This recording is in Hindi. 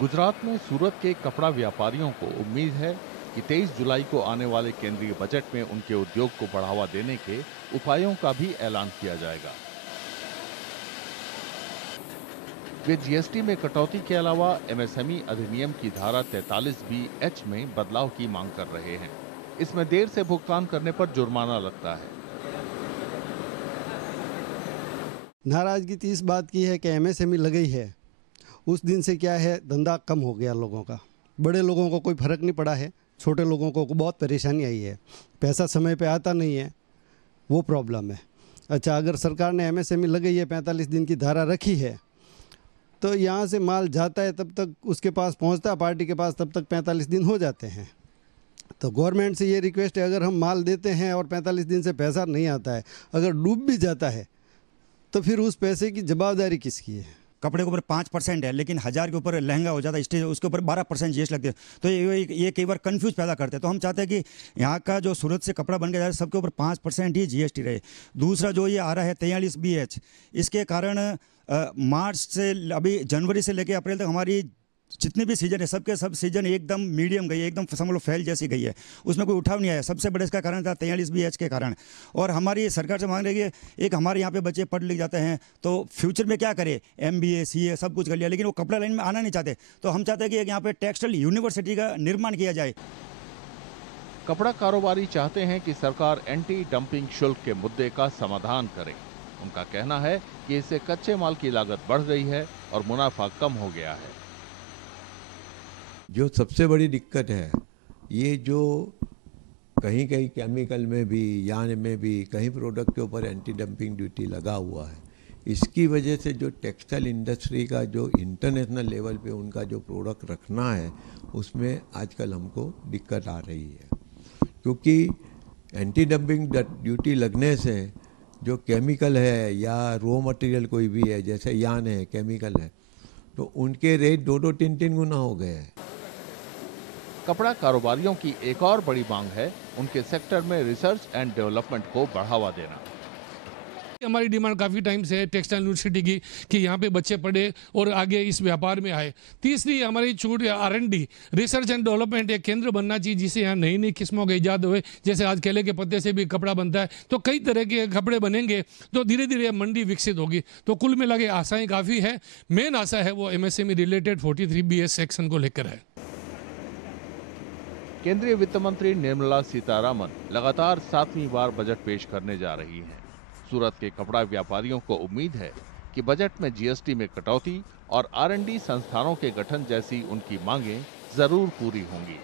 गुजरात में सूरत के कपड़ा व्यापारियों को उम्मीद है कि 23 जुलाई को आने वाले केंद्रीय बजट में उनके उद्योग को बढ़ावा देने के उपायों का भी ऐलान किया जाएगा। वे जीएसटी में कटौती के अलावा एमएसएमई अधिनियम की धारा 43B(H) में बदलाव की मांग कर रहे हैं। इसमें देर से भुगतान करने पर जुर्माना लगता है। नाराजगी तो इस बात की है कि एमएसएमई लगी है, उस दिन से क्या है, धंधा कम हो गया लोगों का। बड़े लोगों को कोई फर्क नहीं पड़ा है, छोटे लोगों को बहुत परेशानी आई है। पैसा समय पे आता नहीं है, वो प्रॉब्लम है। अच्छा, अगर सरकार ने एमएसएमई लगी है, 45 दिन की धारा रखी है, तो यहाँ से माल जाता है तब तक उसके पास पहुँचता है, पार्टी के पास तब तक 45 दिन हो जाते हैं। तो गवर्नमेंट से ये रिक्वेस्ट है, अगर हम माल देते हैं और 45 दिन से पैसा नहीं आता है, अगर डूब भी जाता है, तो फिर उस पैसे की जवाबदारी किसकी है? कपड़े के ऊपर 5% है, लेकिन 1000 के ऊपर लहंगा हो जाता है, स्टेज उसके ऊपर 12% जीएसटी लगती है। तो ये कई बार कंफ्यूज पैदा करते हैं। तो हम चाहते हैं कि यहाँ का जो सूरत से कपड़ा बन के जा रहा है, सबके ऊपर 5% ही जीएसटी रहे। दूसरा जो ये आ रहा है 43B(H), इसके कारण मार्च से अभी जनवरी से लेकर अप्रैल तक हमारी जितने भी सीजन है, सबके सब सीजन एकदम मीडियम गई है, एकदम समझ लो फैल जैसी गई है, उसमें कोई उठाव नहीं आया। सबसे बड़े इसका कारण था 43B(H) के कारण। और हमारी सरकार से मांग रही है, एक हमारे यहाँ पे बच्चे पढ़ लिख जाते हैं तो फ्यूचर में क्या करे, MBA CA सब कुछ कर लिया, लेकिन वो कपड़ा लाइन में आना नहीं चाहते। तो हम चाहते हैं कि यहाँ पे टेक्सटाइल यूनिवर्सिटी का निर्माण किया जाए। कपड़ा कारोबारी चाहते हैं कि सरकार एंटी डंपिंग शुल्क के मुद्दे का समाधान करे। उनका कहना है कि इससे कच्चे माल की लागत बढ़ गई है और मुनाफा कम हो गया है। जो सबसे बड़ी दिक्कत है, ये जो कहीं कहीं केमिकल में भी, यान में भी कहीं प्रोडक्ट के ऊपर एंटी डंपिंग ड्यूटी लगा हुआ है, इसकी वजह से जो टेक्सटाइल इंडस्ट्री का जो इंटरनेशनल लेवल पे उनका जो प्रोडक्ट रखना है, उसमें आजकल हमको दिक्कत आ रही है। क्योंकि एंटी डंपिंग ड्यूटी लगने से जो केमिकल है या रॉ मटेरियल कोई भी है, जैसे यान है, केमिकल है, तो उनके रेट 2-3 गुना हो गए हैं। कपड़ा कारोबारियों की एक और बड़ी मांग है उनके सेक्टर में रिसर्च एंड डेवलपमेंट को बढ़ावा देना। हमारी डिमांड काफ़ी टाइम से है टेक्सटाइल यूनिवर्सिटी की, कि यहाँ पे बच्चे पढ़े और आगे इस व्यापार में आए। तीसरी हमारी छूट R&D, रिसर्च एंड डेवलपमेंट एक केंद्र बनना चाहिए, जिससे यहाँ नई नई किस्मों के ईजाद हुए। जैसे आज केले के पत्ते से भी कपड़ा बनता है, तो कई तरह के कपड़े बनेंगे, तो धीरे धीरे मंडी विकसित होगी। तो कुल मिला के आशाएँ काफ़ी है। मेन आशा है वो MSME रिलेटेड 43B(H) सेक्शन को लेकर है। केंद्रीय वित्त मंत्री निर्मला सीतारामन लगातार 7वीं बार बजट पेश करने जा रही हैं। सूरत के कपड़ा व्यापारियों को उम्मीद है कि बजट में जीएसटी में कटौती और R&D संस्थानों के गठन जैसी उनकी मांगें जरूर पूरी होंगी।